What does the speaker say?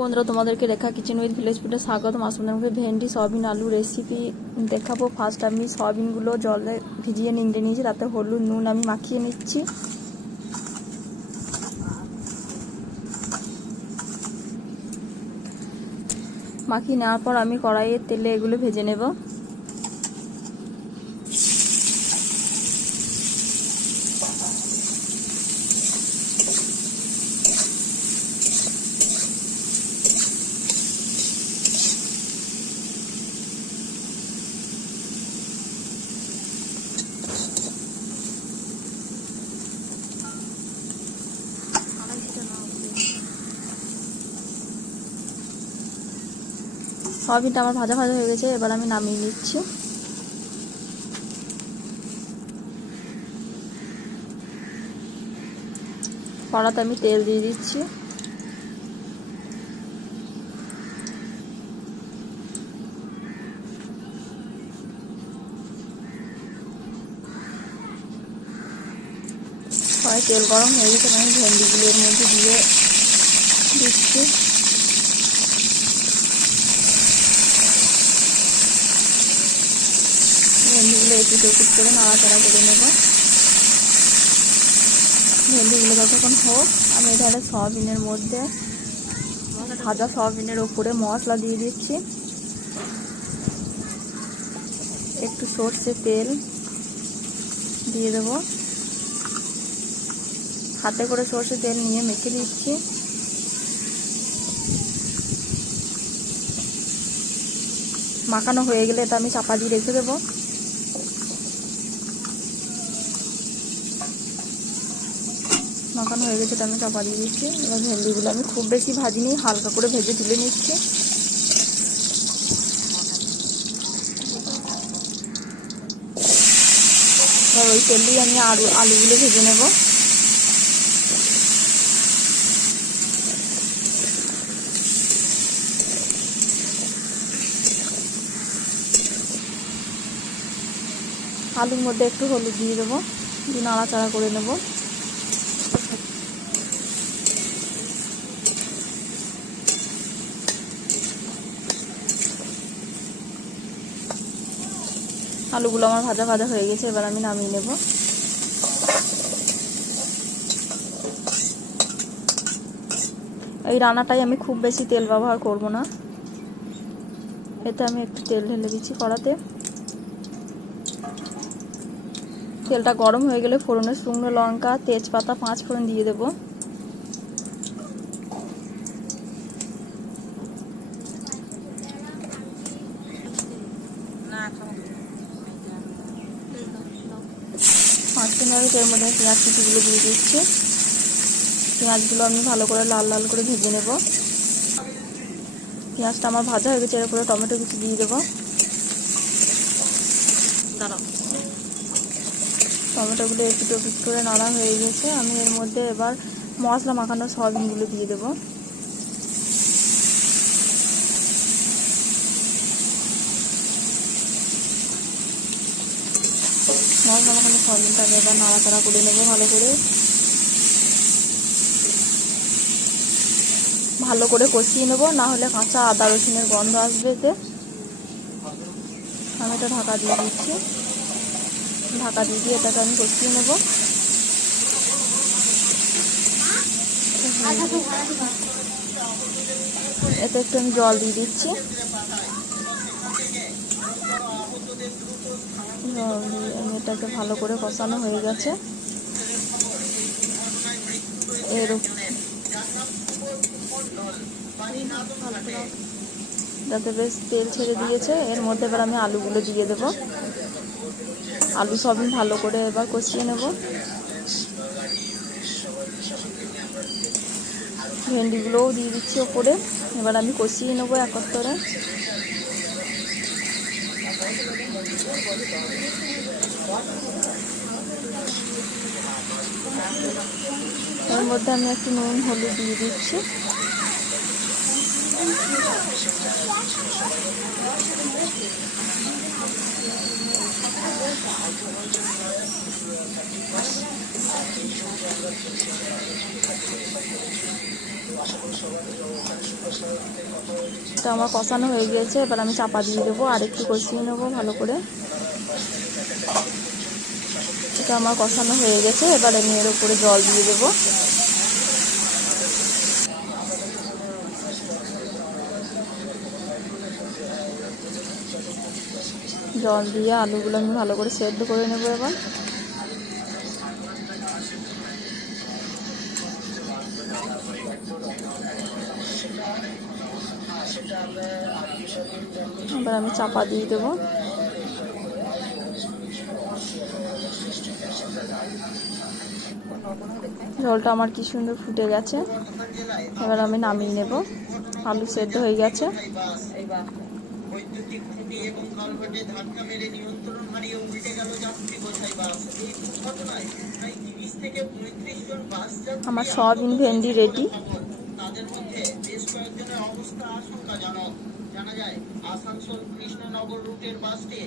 বন্ধুরা, তোমাদেরকে রেখা kitchen with village ফুডে স্বাগত। আমাকে ভেন্ডি সয়াবিন আলু রেসিপি দেখাবো। ফার্স্ট আমি সয়াবিনগুলো জলে ভিজিয়ে নিংড়ে নিয়েছি, তাতে হলুদ নুন আমি মাখিয়ে নিচ্ছি। মাখিয়ে নেওয়ার পর আমি কড়াইয়ে তেলে এগুলো ভেজে নেব। সয়াবিনটা আমার ভাজা ভাজা হয়ে গেছে, এবার আমি নামিয়ে নিচ্ছি। কড়াতে আমি তেল দিয়ে দিচ্ছি। তেল গরম হয়ে গেছে, আমি ভেন্ডিগুলো এর মধ্যে দিয়ে দিচ্ছি। ভেন্ডিগুলো একটু করে নাড়াচাড়া করে নেব। ভেন্ডিগুলো যতক্ষণ হোক, আমি এখানে সয়াবিনের মধ্যে ভাজা সয়াবিনের ওপরে মশলা দিয়ে দিচ্ছি। একটু সর্ষে তেল দিয়ে দেব। হাতে করে সর্ষে তেল নিয়ে মেখে দিচ্ছি। মাখানো হয়ে গেলে এটা আমি চাপা দিয়ে রেখে দেবো। মাখানো হয়ে গেছে, এটা আমি চাপা দিয়ে দিচ্ছি। এবার ভেন্ডিগুলো আমি খুব বেশি ভাজিনি, হালকা করে ভেজে তুলে নিচ্ছি। এবার ওই তেল দিয়ে আমি আলুগুলো ভেজে নেব। আলুর মধ্যে একটু হলুদ দিয়ে দেবো, দিয়ে নাড়াচাড়া করে নেব। আলুগুলো আমার ভাজা ভাজা হয়ে গেছে, এবার আমি নামিয়ে নেব। এই রান্নাটাই আমি খুব বেশি তেল ব্যবহার করব না, এতে আমি একটু তেল ঢেলে দিচ্ছি কড়াতে। তেলটা গরম হয়ে গেলে ফোড়নে শুকনো লঙ্কা, তেজপাতা, 5 ফোড়ন দিয়ে দেবো। এর মধ্যে পেঁয়াজ কুচিগুলো দিয়ে দিচ্ছি। পেঁয়াজগুলো আমি ভালো করে লাল লাল করে ভেজে নেব। পেঁয়াজটা আমার ভাজা হয়ে গেছে, এরপরে টমেটো কুচি দিয়ে দেবো। টমেটোগুলো একটু পিট করে নাড়া হয়ে গেছে, আমি এর মধ্যে এবার মশলা মাখানো সয়াবিনগুলো দিয়ে দেবো। মশলা মাখানো সয়াবিনটা এবার নাড়াচাড়া করে নেবো ভালো করে কষিয়ে নেবো, না হলে কাঁচা আদা রসুনের গন্ধ আসবে এতে। আমি এটা ঢাকা দিয়ে দিচ্ছি। ঢাকা দিয়ে এটাকে আমি কষিয়ে নেব। এতে একটু আমি জল দিয়ে দিচ্ছি। আমি এটাকে ভালো করে কষানো হয়ে গেছে। যাতে বেশ তেল ছেড়ে দিয়েছে, এর মধ্যে এবার আমি আলুগুলো দিয়ে দেবো। আলু সবই ভালো করে এবার কষিয়ে নেব। ভেন্ডিগুলোও দিয়ে দিচ্ছি ওপরে, এবার আমি কষিয়ে নেবো একত্রে। এর মধ্যে আমি একটু নুন হলুদ দিয়ে দিচ্ছি। এটা আমার কষানো হয়ে গিয়েছে, এবার আমি চাপা দিয়ে দেবো আর একটু কষিয়ে নেবো ভালো করে। এটা আমার কষানো হয়ে গেছে, এবার আমি এর উপরে জল দিয়ে দেবো। জল দিয়ে আলুগুলো আমি ভালো করে সেদ্ধ করে নেবো। এবার আমি চাপা দিয়ে দেবো। ঝোলটা আমার কি সুন্দর ফুটে গেছে, এবার আমি নামিয়ে নেব। আলু সেদ্ধ হয়ে গেছে। আমার সয়াবিন ভেন্ডি রেডি। তাদের মধ্যে বেশ কয়েকজনের অবস্থা আশঙ্কাজনক। জানা যায় আসানসোল কৃষ্ণনগর রুটের বাসটি